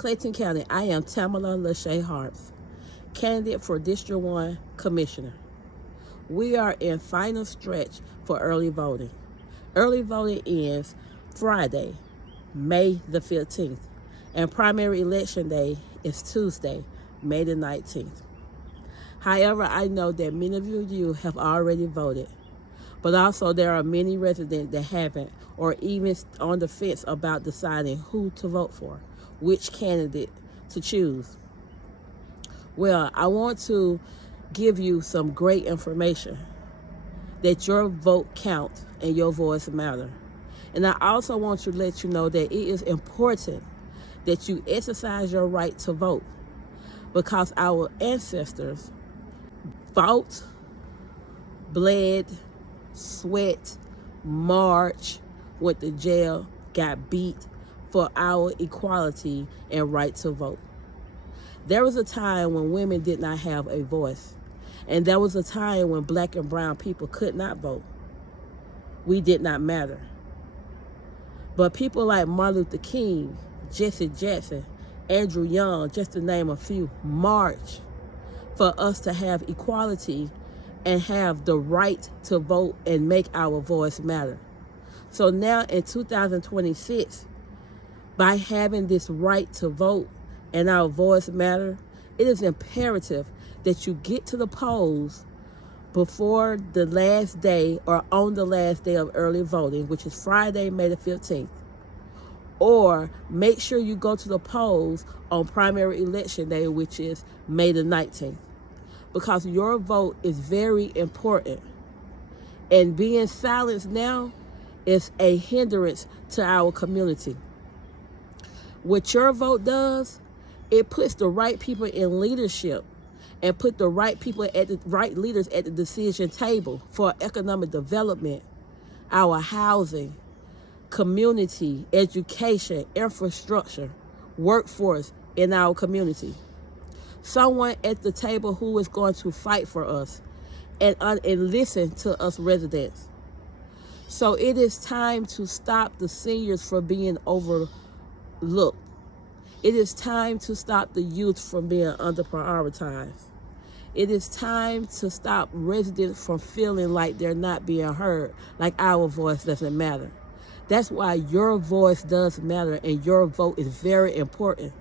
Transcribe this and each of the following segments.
Clayton County, I am Tamala LASHAE-HARPS, candidate for District 1 Commissioner. We are in final stretch for early voting. Early voting ends Friday, May the 15th, and primary election day is Tuesday, May the 19th. However, I know that many of you have already voted, but also there are many residents that haven't, or even on the fence about deciding who to vote for, which candidate to choose. Well, I want to give you some great information that your vote counts and your voice matters. And I also want to let you know that it is important that you exercise your right to vote, because our ancestors fought, bled, sweat, marched, went to jail, got beat for our equality and right to vote. There was a time when women did not have a voice, and there was a time when black and brown people could not vote. We did not matter. But people like Martin Luther King, Jesse Jackson, Andrew Young, just to name a few, marched for us to have equality and have the right to vote and make our voice matter. So now in 2026, by having this right to vote and our voice matter, it is imperative that you get to the polls before the last day or on the last day of early voting, which is Friday, May the 15th. Or make sure you go to the polls on primary election day, which is May the 19th. Because your vote is very important. And being silenced now is a hindrance to our community. What your vote does, it puts the right people in leadership and put the right people at the right leaders at the decision table for economic development, our housing, community, education, infrastructure, workforce in our community. Someone at the table who is going to fight for us and listen to us residents. So it is time to stop the seniors from being overlooked. It is time to stop the youth from being under prioritized. It is time to stop residents from feeling like they're not being heard, like our voice doesn't matter. That's why your voice does matter and your vote is very important.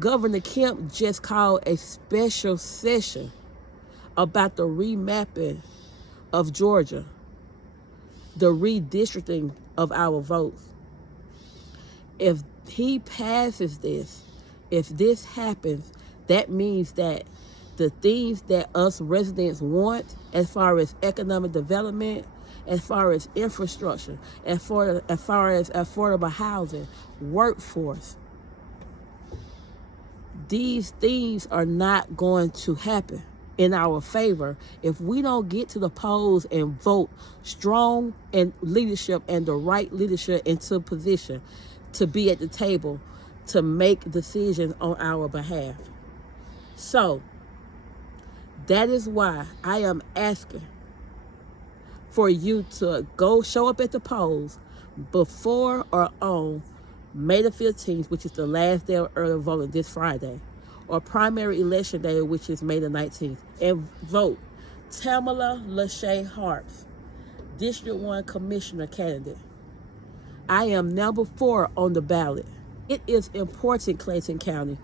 Governor Kemp just called a special session about the remapping of Georgia, the redistricting of our votes. If he passes this, if this happens, that means that the things that us residents want as far as economic development, as far as infrastructure, as far as affordable housing, workforce, these things are not going to happen in our favor if we don't get to the polls and vote strong and leadership and the right leadership into position to be at the table to make decisions on our behalf. So that is why I am asking for you to go show up at the polls before or on May the 15th, which is the last day of early voting this Friday, or primary election day, which is May the 19th, and vote Tamala LASHAE-HARPS, District 1 Commissioner candidate. I am number 4 on the ballot. It is important, Clayton County,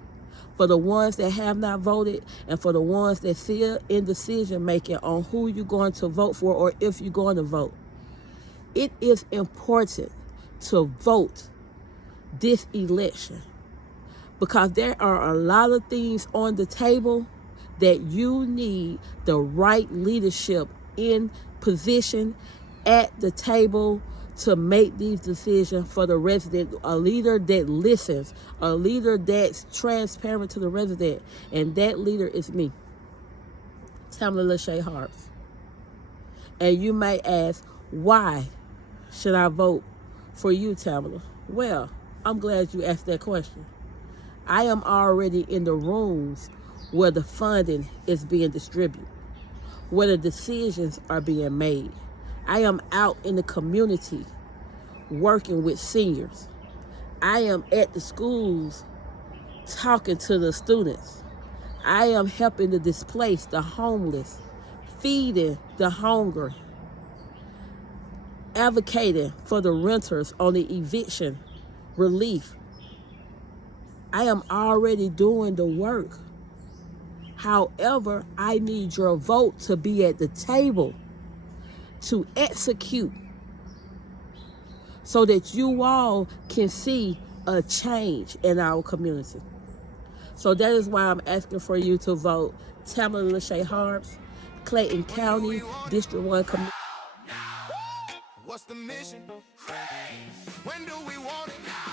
for the ones that have not voted and for the ones that still in decision making on who you're going to vote for or if you're going to vote. It is important to vote this election because there are a lot of things on the table that you need the right leadership in position at the table to make these decisions for the resident, a leader that listens, a leader that's transparent to the resident, and that leader is me, Tamala LASHAE-HARPS. And you may ask, why should I vote for you, Tamala? Well, I'm glad you asked that question. I am already in the rooms where the funding is being distributed, where the decisions are being made. I am out in the community working with seniors. I am at the schools talking to the students. I am helping the displaced, the homeless, feeding the hungry, advocating for the renters on the eviction relief. I am already doing the work. However, I need your vote to be at the table to execute so that you all can see a change in our community. So that is why I'm asking for you to vote Tamala LASHAE-HARPS, Clayton County, District 1 Commissioner. What's the mission? When do we want it?